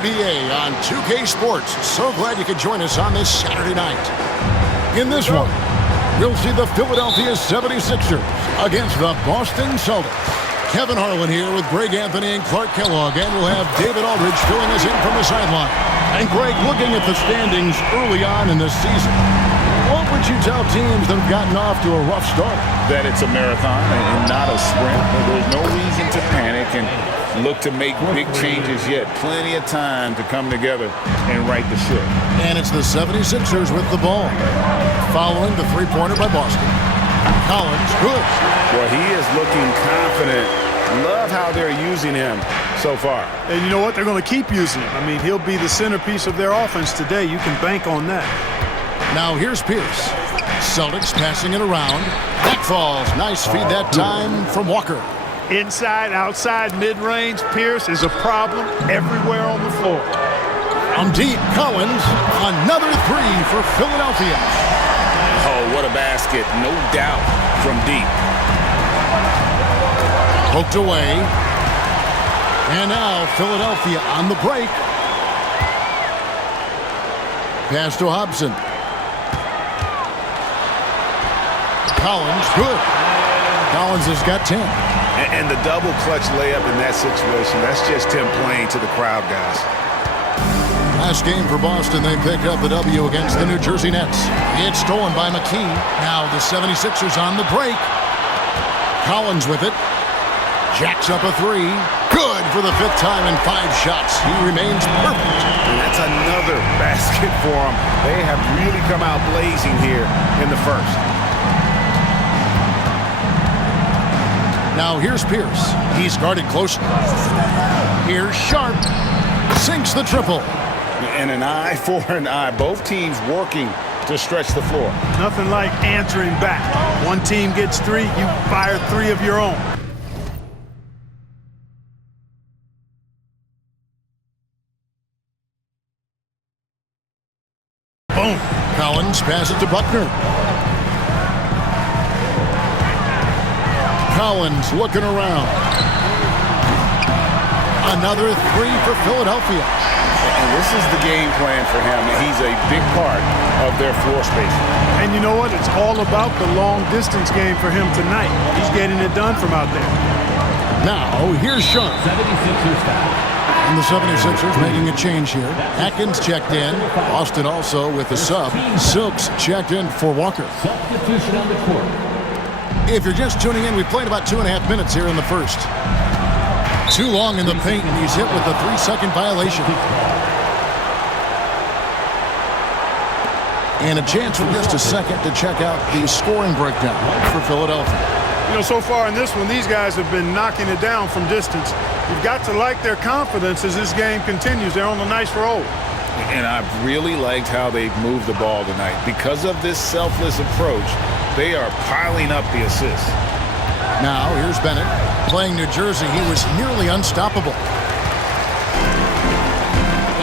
NBA on 2K Sports. So glad you could join us on this Saturday night. In this one, we'll see the Philadelphia 76ers against the Boston Celtics. Kevin Harlan here with Greg Anthony and Clark Kellogg, and we'll have David Aldridge filling us in from the sideline. And Greg, looking at the standings early on in the season, what would you tell teams that have gotten off to a rough start? That it's a marathon and not a sprint. There's no reason to panic and look to make big changes yet. Plenty of time to come together and right the ship. And it's the 76ers with the ball. Following the three-pointer by Boston. Collins, good. Well, he is looking confident. Love how they're using him so far. And you know what? They're going to keep using him. I mean, he'll be the centerpiece of their offense today. You can bank on that. Now here's Pierce. Celtics passing it around. That falls. Nice feed that time from Walker. Inside, outside, mid-range, Pierce is a problem everywhere on the floor. From deep, Collins, another three for Philadelphia. Oh, what a basket. No doubt from deep. Poked away. And now Philadelphia on the break. Pass to Hobson. Collins, good. Collins has got 10. And the double clutch layup in that situation, that's just him playing to the crowd, guys. Last game for Boston, they picked up the W against the New Jersey Nets. It's stolen by McKee. Now the 76ers on the break. Collins with it. Jacks up a three. Good for the fifth time in 5 shots. He remains perfect. And that's another basket for him. They have really come out blazing here in the first. Now here's Pierce. He's guarded closely. Here's Sharp. Sinks the triple. And an eye for an eye. Both teams working to stretch the floor. Nothing like answering back. One team gets 3, you fire 3 of your own. Boom. Collins passes to Buckner. Collins looking around. Another 3 for Philadelphia. And this is the game plan for him. He's a big part of their floor spacing. And you know what? It's all about the long-distance game for him tonight. He's getting it done from out there. Now, here's Sharp. 76ers foul. And the 76ers making a change here. Atkins checked in. Austin also with the sub. Silks checked in for Walker. Substitution on the court. If you're just tuning in, we played about 2.5 minutes here in the first. Too long in the paint, and he's hit with a 3-second violation. And a chance for just a second to check out the scoring breakdown for Philadelphia. You know, so far in this one, these guys have been knocking it down from distance. You've got to like their confidence as this game continues. They're on a nice roll. And I've really liked how they've moved the ball tonight. Because of this selfless approach, they are piling up the assists. Now, here's Bennett. Playing New Jersey, he was nearly unstoppable.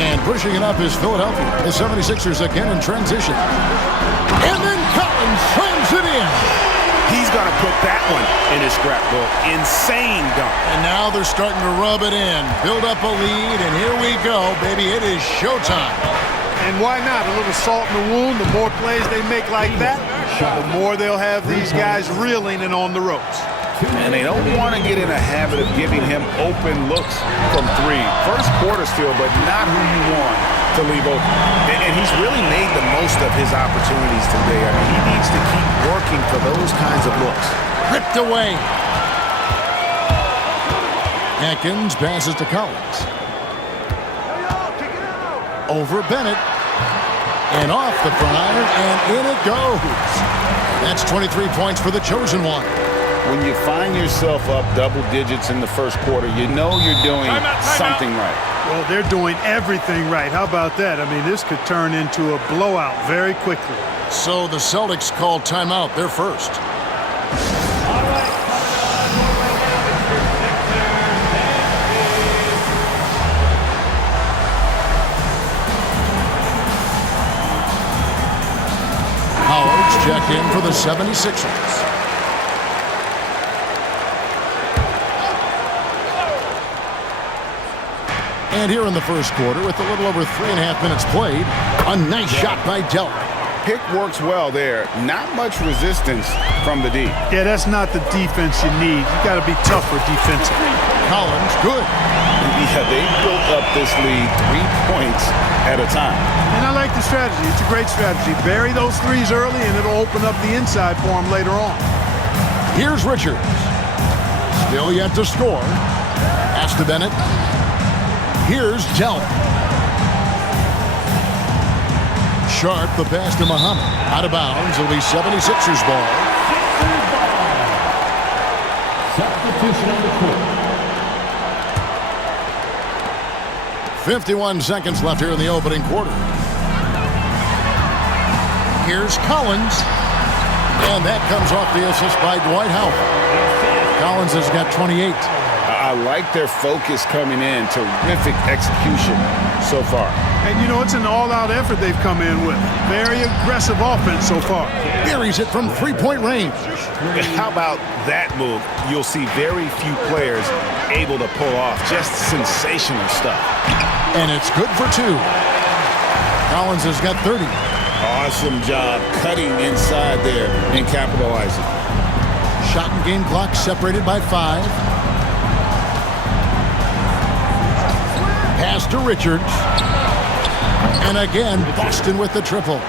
And pushing it up is Philadelphia. The 76ers again in transition. And then Collins slams it in. He's going to put that one in his scrapbook. Insane dunk. And now they're starting to rub it in. Build up a lead, and here we go, baby. It is showtime. And why not? A little salt in the wound. The more plays they make like that, the more they'll have these guys reeling and on the ropes. And they don't want to get in a habit of giving him open looks from 3. First quarter still, but not who you want to leave open. And he's really made the most of his opportunities today. I mean, he needs to keep working for those kinds of looks. Ripped away. Atkins passes to Collins. Over Bennett. And off the front iron, and in it goes. That's 23 points for the chosen one. When you find yourself up double digits in the first quarter, you know you're doing something right. Well, they're doing everything right. How about that? I mean, this could turn into a blowout very quickly. So the Celtics call timeout. They're first. Howard's checked in for the 76ers. And here in the first quarter, with a little over 3.5 minutes played, a nice shot by Delk. Pick works well there. Not much resistance from the D. Yeah, that's not the defense you need. You got to be tougher defensively. Collins, good. Yeah, they built up this lead 3 points at a time. And I like the strategy. It's a great strategy. Bury those threes early, and it'll open up the inside for them later on. Here's Richards. Still yet to score. Pass to Bennett. Here's Delk. Sharp, the pass to Muhammad. Out of bounds. It'll be 76ers ball. Substitution on the court. 51 seconds left here in the opening quarter. Here's Collins. And that comes off the assist by Dwight Howard. Collins has got 28. I like their focus coming in. Terrific execution so far. And, you know, it's an all-out effort they've come in with. Very aggressive offense so far. Buries it from three-point range. How about that move? You'll see very few players able to pull off just sensational stuff. And it's good for 2. Collins has got 30. Awesome job cutting inside there and capitalizing. Shot and game clock separated by 5. Pass to Richards. And again, Boston with the triple.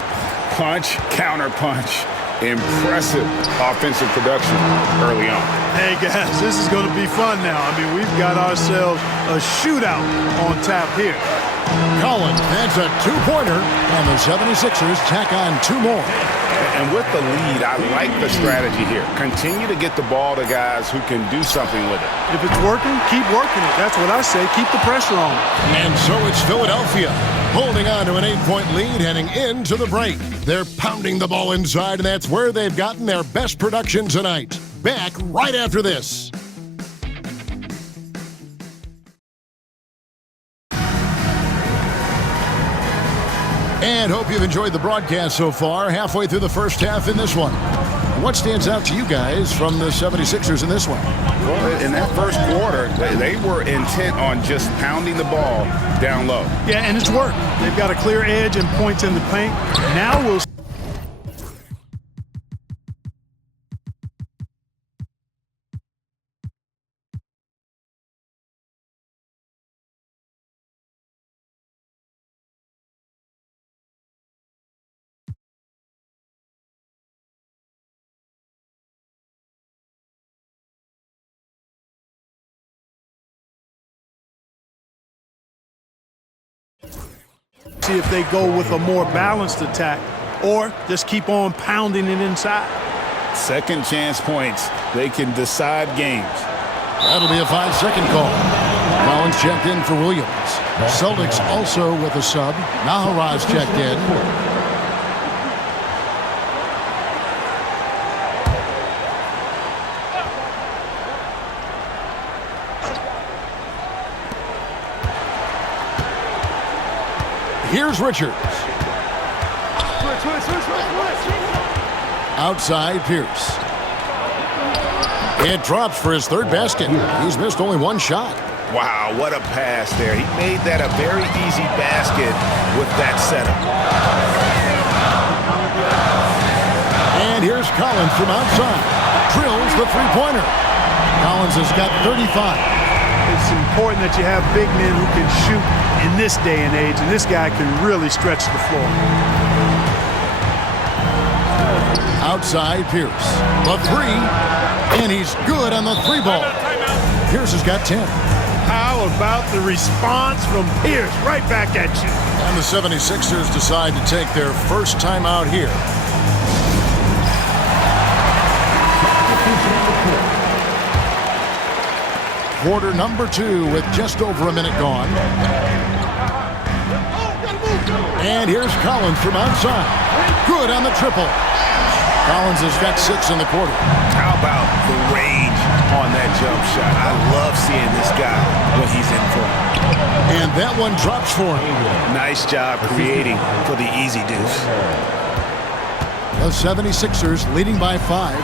Punch, counter punch. Impressive offensive production early on. Hey, guys, this is going to be fun now. I mean, we've got ourselves a shootout on tap here. Collins adds a 2-pointer, and the 76ers tack on 2 more. And with the lead, I like the strategy here. Continue to get the ball to guys who can do something with it. If it's working, keep working it. That's what I say. Keep the pressure on. And so it's Philadelphia holding on to an 8-point lead heading into the break. They're pounding the ball inside, and that's where they've gotten their best production tonight. Back right after this. And hope you've enjoyed the broadcast so far, halfway through the first half in this one. What stands out to you guys from the 76ers in this one? Well, in that first quarter, they were intent on just pounding the ball down low. Yeah, and it's worked. They've got a clear edge and points in the paint. Now we'll see if they go with a more balanced attack or just keep on pounding it inside. Second chance points. They can decide games. That'll be a 5-second call. Collins checked in for Williams. Celtics also with a sub. Naharaz checked in. Here's Richards. Outside Pierce. It drops for his third basket. He's missed only 1 shot. Wow, what a pass there. He made that a very easy basket with that setup. And here's Collins from outside. Drills the three-pointer. Collins has got 35. It's important that you have big men who can shoot in this day and age, and this guy can really stretch the floor. Outside Pierce. The 3. And he's good on the 3 ball. Pierce has got 10. How about the response from Pierce? Right back at you. And the 76ers decide to take their first timeout here. Quarter number 2 with just over a minute gone. And here's Collins from outside. Good on the triple. Collins has got 6 in the quarter. How about the range on that jump shot? I love seeing this guy when he's in form. And that one drops for him. Nice job creating for the easy deuce. The 76ers leading by 5.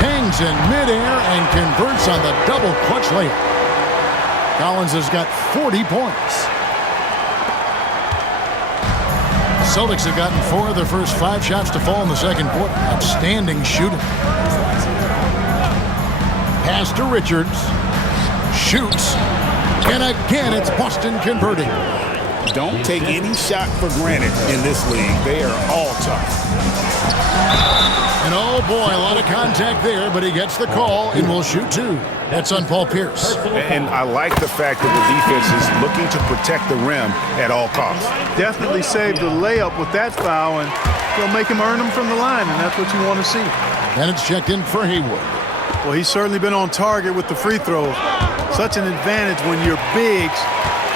Hangs in midair and converts on the double clutch layup. Collins has got 40 points. The Celtics have gotten 4 of their first 5 shots to fall in the second quarter. Outstanding shooting. Pass to Richards. Shoots. And again, it's Boston converting. Don't take any shot for granted in this league. They are all tough. And oh boy, a lot of contact there, but he gets the call and will shoot 2. That's on Paul Pierce. And I like the fact that the defense is looking to protect the rim at all costs. Definitely saved the layup with that foul, and they'll make him earn them from the line, and that's what you want to see. And it's checked in for Hayward. Well, he's certainly been on target with the free throws. Such an advantage when your bigs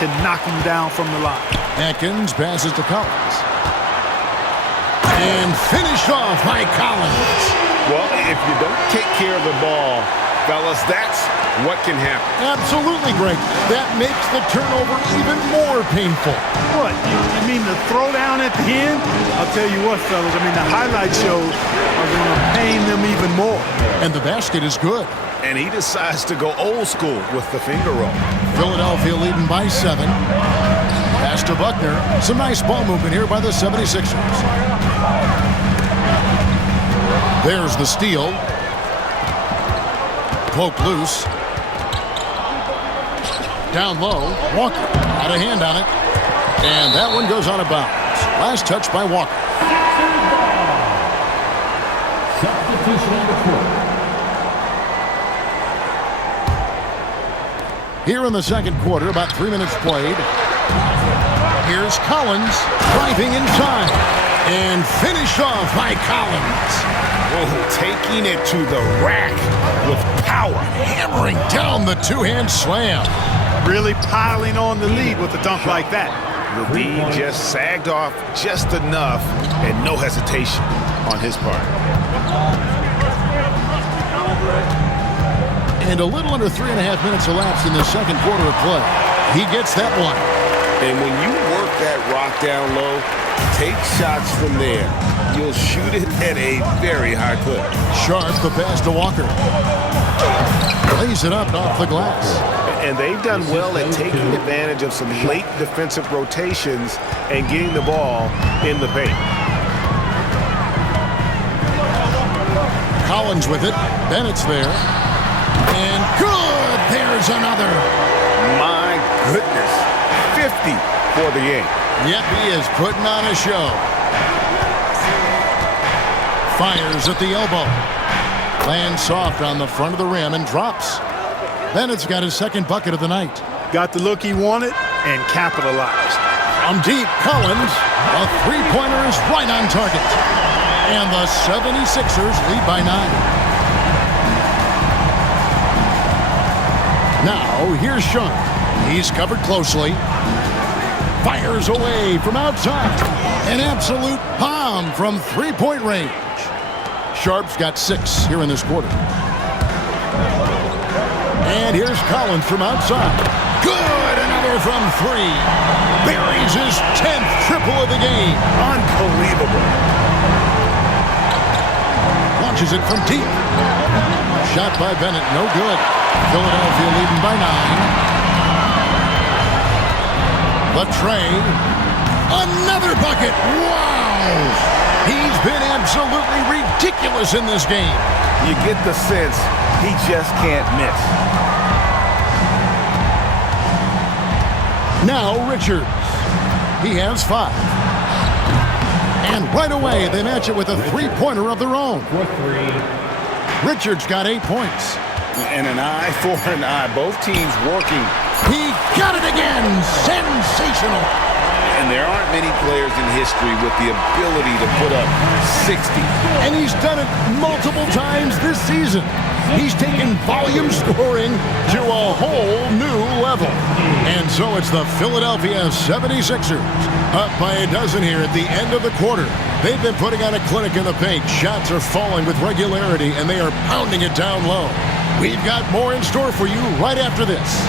can knock him down from the line. Atkins passes to Collins. And finished off by Collins. Well, if you don't take care of the ball, fellas, that's what can happen. Absolutely, Greg. That makes the turnover even more painful. What? You mean the throwdown at the end? I'll tell you what, fellas. I mean, the highlight shows are going to pain them even more. And the basket is good. And he decides to go old school with the finger roll. Philadelphia leading by 7. Pass to Buckner. Some nice ball movement here by the 76ers. There's the steal. Poke loose. Down low. Walker. Out of hand on it. And that one goes out of bounds. Last touch by Walker. Substitution on the court. Here in the second quarter, about 3 minutes played. Here's Collins driving in time. And finished off by Collins. Oh, taking it to the rack with power. Hammering down the two-hand slam. Really piling on the lead with a dunk like that. The lead just sagged off just enough and no hesitation on his part. And a little under 3.5 minutes elapsed in the second quarter of play. He gets that one. And when you work that rock down low, take shots from there. You'll shoot it at a very high clip. Sharp, the pass to Walker. Lays it up off the glass. And they've done well at taking advantage of some late defensive rotations and getting the ball in the paint. Collins with it. Bennett's there. And good! There's another. My goodness. 50 for the game. Yep, he is putting on a show. Fires at the elbow. Lands soft on the front of the rim and drops. Bennett's got his second bucket of the night. Got the look he wanted and capitalized. From deep, Collins. A three-pointer is right on target. And the 76ers lead by 9. Now, here's Sean. He's covered closely. Fires away from outside. An absolute bomb from three-point range. Sharp's got 6 here in this quarter. And here's Collins from outside. Good! Another from 3. Buries his 10th triple of the game. Unbelievable. Launches it from deep. Shot by Bennett, no good. Philadelphia leading by 9. Latrey. Another bucket. Wow! He's been absolutely ridiculous in this game. You get the sense he just can't miss. Now Richards. He has 5. And right away they match it with a three-pointer of their own. Richards got 8 points. And an eye for an eye. Both teams working. He got it again. Sensational. And there aren't many players in history with the ability to put up 60. And he's done it multiple times this season. He's taken volume scoring to a whole new level. And so it's the Philadelphia 76ers up by a dozen here at the end of the quarter. They've been putting on a clinic in the paint. Shots are falling with regularity, and they are pounding it down low. We've got more in store for you right after this.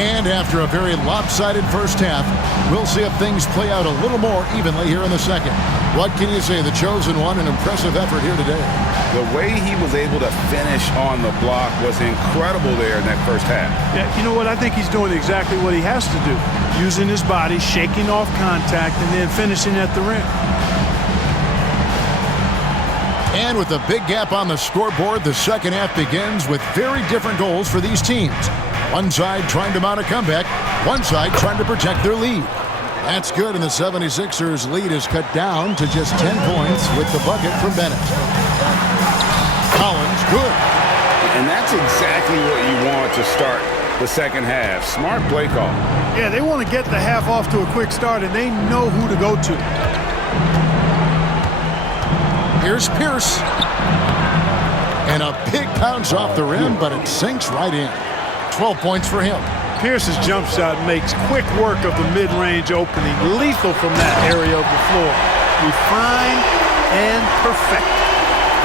And after a very lopsided first half, we'll see if things play out a little more evenly here in the second. What can you say? The chosen one, an impressive effort here today. The way he was able to finish on the block was incredible there in that first half. Yeah, you know what? I think he's doing exactly what he has to do. Using his body, shaking off contact, and then finishing at the rim. And with a big gap on the scoreboard, the second half begins with very different goals for these teams. One side trying to mount a comeback, one side trying to protect their lead. That's good, and the 76ers lead is cut down to just 10 points with the bucket from Bennett. Collins, good. And that's exactly what you want to start the second half. Smart play call. Yeah, they want to get the half off to a quick start, and they know who to go to. Here's Pierce. And a big bounce off the rim, but it sinks right in. 12 points for him. Pierce's jump shot makes quick work of the mid-range opening, lethal from that area of the floor. Refined and perfect.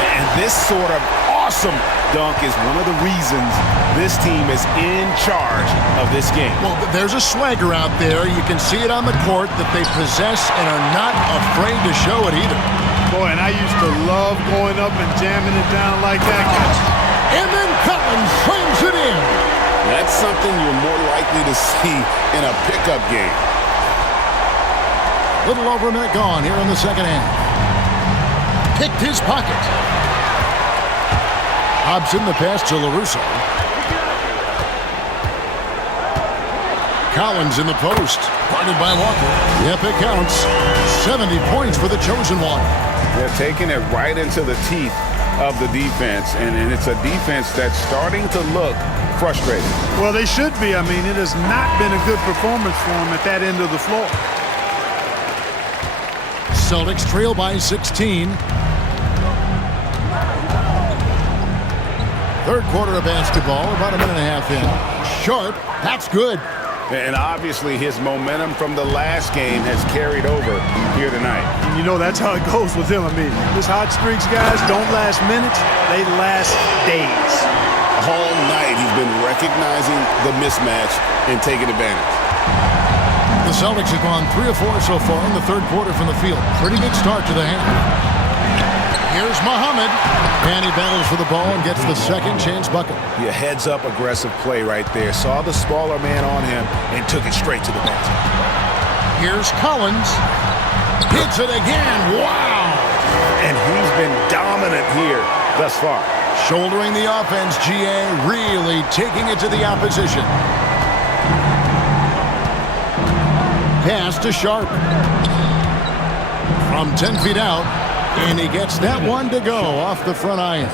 And this sort of awesome dunk is one of the reasons this team is in charge of this game. Well, there's a swagger out there. You can see it on the court that they possess and are not afraid to show it either. Boy, and I used to love going up and jamming it down like that. And then Collins slams it in. That's something you're more likely to see in a pickup game. Little over a minute gone here in the second half. Picked his pocket. Hobson, the pass to LaRusso. Collins in the post. Guarded by Walker. Yep, it counts. 70 points for the chosen one. They're taking it right into the teeth of the defense, and it's a defense that's starting to look frustrated. Well, they should be. I mean, it has not been a good performance for them at that end of the floor. Celtics trail by 16. Third quarter of basketball, about a minute and a half in. Sharp, that's good. And obviously his momentum from the last game has carried over here tonight. And you know that's how it goes with him. I mean, his hot streaks, guys, don't last minutes. They last days. All night he's been recognizing the mismatch and taking advantage. The Celtics have gone 3 of 4 so far in the third quarter from the field. Pretty good start to the half. Here's Muhammad. And he battles for the ball and gets the second chance bucket. Yeah, heads-up aggressive play right there. Saw the smaller man on him and took it straight to the basket. Here's Collins. Hits it again. Wow! And he's been dominant here thus far. Shouldering the offense, GA really taking it to the opposition. Pass to Sharp. From 10 feet out. And he gets that one to go off the front iron.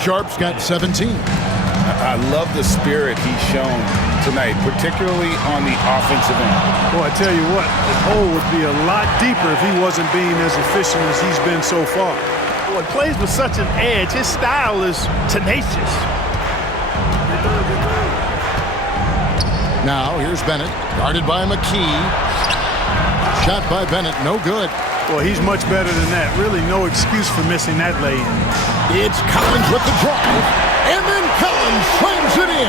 Sharp's got 17. I love the spirit he's shown tonight, particularly on the offensive end. Boy, I tell you what, the hole would be a lot deeper if he wasn't being as efficient as he's been so far. Boy, he plays with such an edge. His style is tenacious. Now, here's Bennett, guarded by McKee. Shot by Bennett, no good. Well, he's much better than that. Really no excuse for missing that lay-in. It's Collins with the drive, and then Collins slams it in.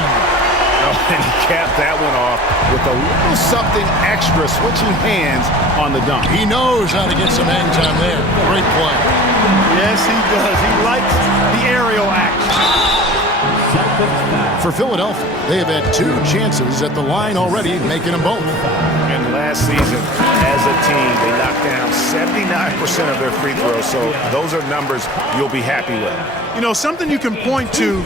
Oh, and he capped that one off with a little something extra, switching hands on the dunk. He knows how to get some hang time there. Great play. Yes, he does. He likes the aerial action. For Philadelphia, they have had 2 chances at the line already, making them both. And last season, as a team, they knocked down 79% of their free throws, so those are numbers you'll be happy with. You know, something you can point to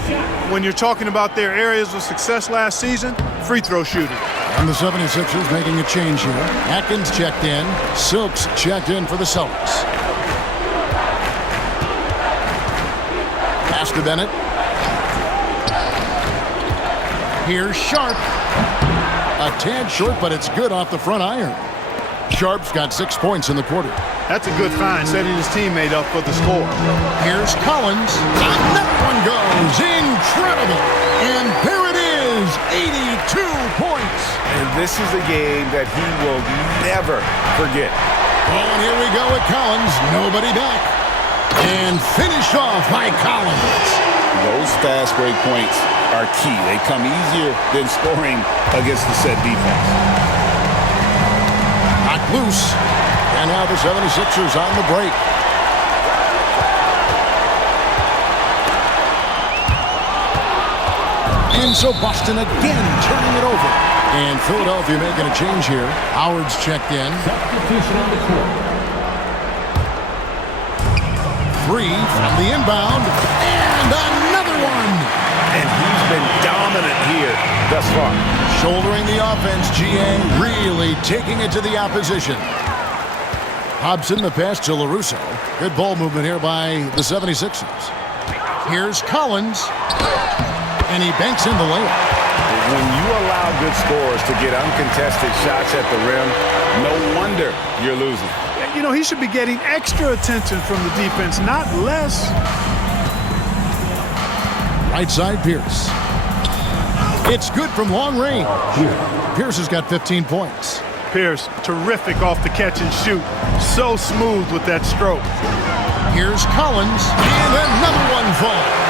when you're talking about their areas of success last season, free throw shooting. And the 76ers making a change here. Atkins checked in. Silks checked in for the Celtics. Pass to Bennett. Here's Sharp. A tad short, but it's good off the front iron. Sharp's got 6 points in the quarter. That's a good find, setting his teammate up for the score. Here's Collins. And that one goes. Incredible. And there it is. 82 points. And this is a game that he will never forget. Oh, and here we go with Collins. Nobody back. And finished off by Collins. Those fast break points are key. They come easier than scoring against the set defense. Knocked loose. And now the 76ers on the break. And so Boston again turning it over. And Philadelphia making a change here. Howard's checked in. Substitution on the court. 3 from the inbound. And another one. And he's been dominant here thus far. Shouldering the offense, GA really taking it to the opposition. Hobson, the pass to LaRusso. Good ball movement here by the 76ers. Here's Collins. And he banks in the layup. When you allow good scorers to get uncontested shots at the rim, no wonder you're losing. You know, he should be getting extra attention from the defense, not less. Right side, Pierce. It's good from long range. Pierce has got 15 points. Pierce, terrific off the catch and shoot. So smooth with that stroke. Here's Collins. And another one falls.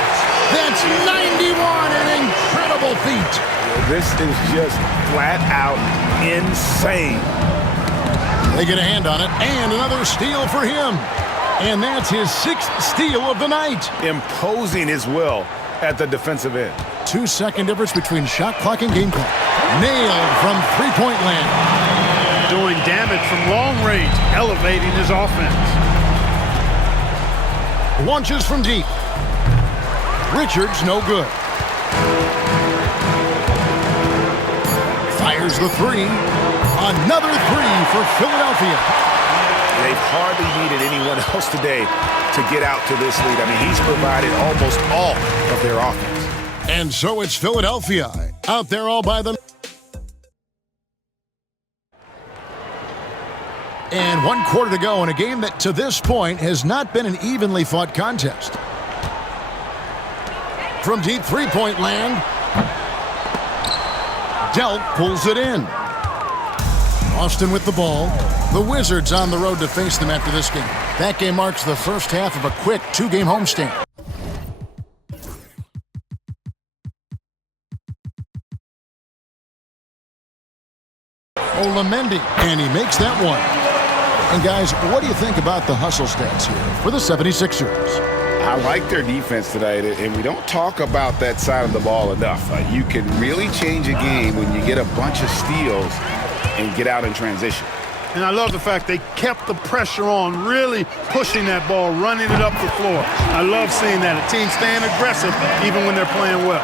That's 91, an incredible feat. This is just flat out insane. They get a hand on it, and another steal for him. And that's his 6th steal of the night. Imposing his will at the defensive end. 2-second difference between shot clock and game clock. Nailed from three-point land. Doing damage from long range, elevating his offense. Launches from deep. Richards, no good. Fires the 3. Another 3 for Philadelphia. They've hardly needed anyone else today to get out to this lead. I mean, he's provided almost all of their offense. And so it's Philadelphia out there all by them. And 1 quarter to go in a game that to this point has not been an evenly fought contest. From deep three-point land, Delk pulls it in. Boston with the ball. The Wizards on the road to face them after this game. That game marks the first half of a quick 2-game homestand. Olamendi, and he makes that one. And guys, what do you think about the hustle stats here for the 76ers? I like their defense tonight, and we don't talk about that side of the ball enough. You can really change a game when you get a bunch of steals and get out in transition. And I love the fact they kept the pressure on, really pushing that ball, running it up the floor. I love seeing that. A team staying aggressive even when they're playing well.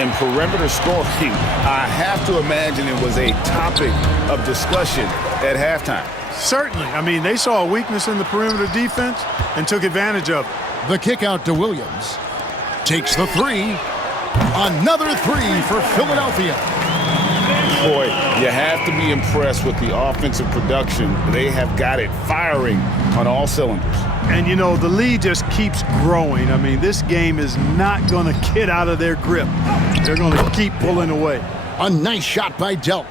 And perimeter scoring, I have to imagine it was a topic of discussion at halftime. Certainly. I mean, they saw a weakness in the perimeter defense and took advantage of it. The kick out to Williams. Takes the 3. Another 3 for Philadelphia. Boy, you have to be impressed with the offensive production. They have got it firing on all cylinders. And, you know, the lead just keeps growing. I mean, this game is not going to get out of their grip. They're going to keep pulling away. A nice shot by Delk.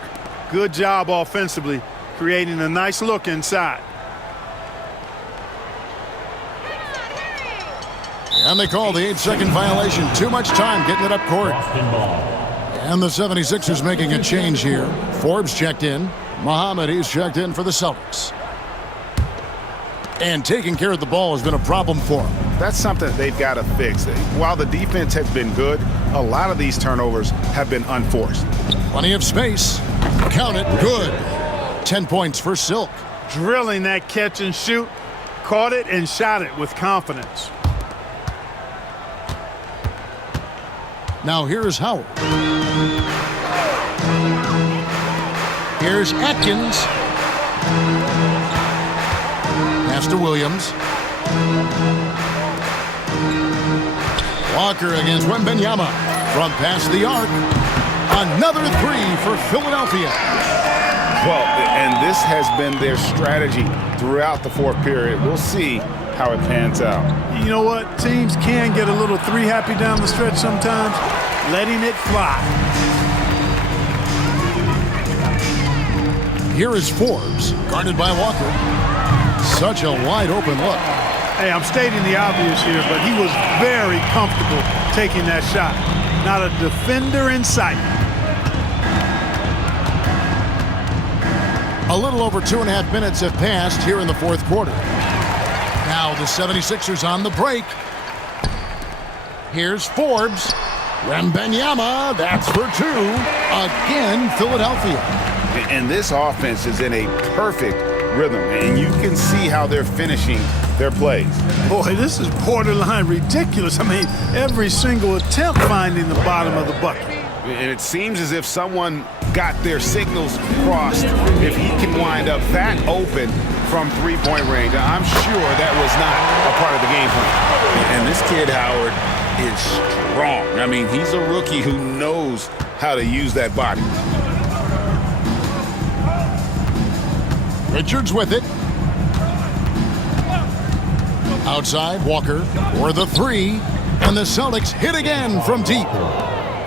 Good job offensively, creating a nice look inside. And they call the 8-second violation. Too much time getting it up court. And the 76ers making a change here. Forbes checked in. Muhammad, he's checked in for the Celtics. And taking care of the ball has been a problem for them. That's something they've got to fix. While the defense has been good, a lot of these turnovers have been unforced. Plenty of space. Count it. Good. 10 points for Silk. Drilling that catch and shoot. Caught it and shot it with confidence. Now here's Howard. Here's Atkins. Pass to Williams. Walker against Wembanyama. From past the arc. Another 3 for Philadelphia. Well, and this has been their strategy throughout the fourth period. We'll see how it pans out. You know what? Teams can get a little 3 happy down the stretch sometimes. Letting it fly. Here is Forbes, guarded by Walker. Such a wide open look. Hey, I'm stating the obvious here, but he was very comfortable taking that shot. Not a defender in sight. A little over 2.5 minutes have passed here in the fourth quarter. Now the 76ers on the break. Here's Forbes. Wembanyama, that's for two. Again, Philadelphia. And this offense is in a perfect rhythm, and you can see how they're finishing their plays. Boy, this is borderline ridiculous. I mean, every single attempt finding the bottom of the bucket. And it seems as if someone got their signals crossed if he can wind up that open from three-point range. I'm sure that was not a part of the game plan. And this kid, Howard, is strong. I mean, he's a rookie who knows how to use that body. Richards with it. Outside, Walker for the three. And the Celtics hit again from deep.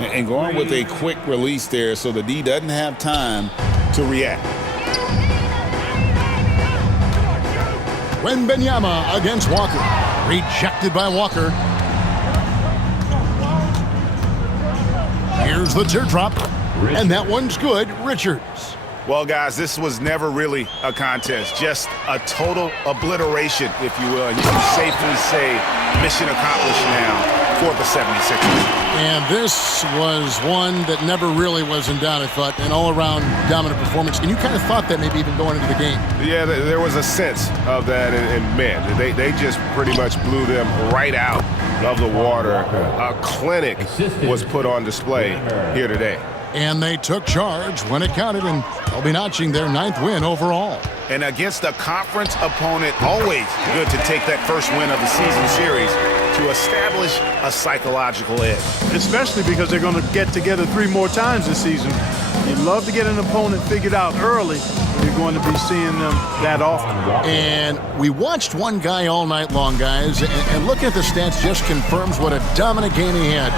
And going with a quick release there so the D doesn't have time to react. Wembanyama against Walker. Rejected by Walker. Here's the teardrop. And that one's good. Richards. Well, guys, this was never really a contest, just a total obliteration, if you will. And you can safely say mission accomplished now for the 76ers. And this was one that never really was in doubt, I thought, an all-around dominant performance. And you kind of thought that maybe even going into the game. Yeah, there was a sense of that, and man, they just pretty much blew them right out of the water. A clinic was put on display here today. And they took charge when it counted, and they'll be notching their 9th win overall. And against a conference opponent, always good to take that first win of the season series to establish a psychological edge. Especially because they're going to get together 3 more times this season. You'd love to get an opponent figured out early. You're going to be seeing them that often. And we watched one guy all night long, guys, and looking at the stats just confirms what a dominant game he had.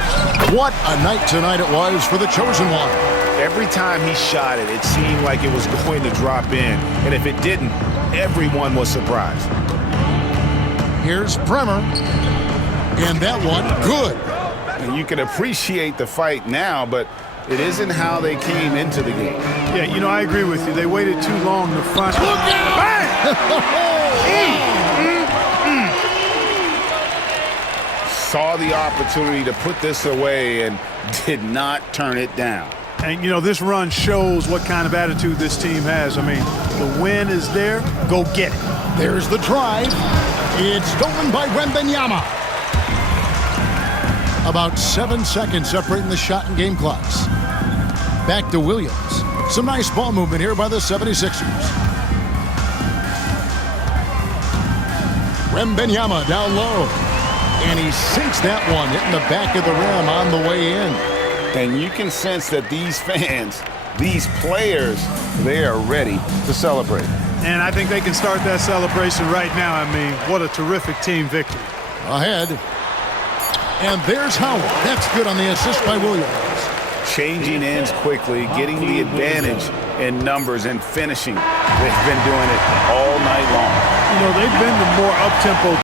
What a night tonight it was for the chosen one. Every time he shot it, it seemed like it was going to drop in. And if it didn't, everyone was surprised. Here's Bremer. And that one, good. And you can appreciate the fight now, but it isn't how they came into the game. Yeah, you know, I agree with you. They waited too long to front. Look out! Saw the opportunity to put this away and did not turn it down. And, you know, this run shows what kind of attitude this team has. I mean, the win is there. Go get it. There's the drive. It's stolen by Wembanyama. About 7 seconds separating the shot and game clocks. Back to Williams. Some nice ball movement here by the 76ers. Wembanyama down low. And he sinks that one, hitting the back of the rim on the way in. And you can sense that these fans, these players, they are ready to celebrate. And I think they can start that celebration right now. I mean, what a terrific team victory. Ahead. And there's Howard. That's good on the assist by Williams. Changing ends quickly, getting the advantage in numbers and finishing. They've been doing it all night long. You know, they've been the more up-tempo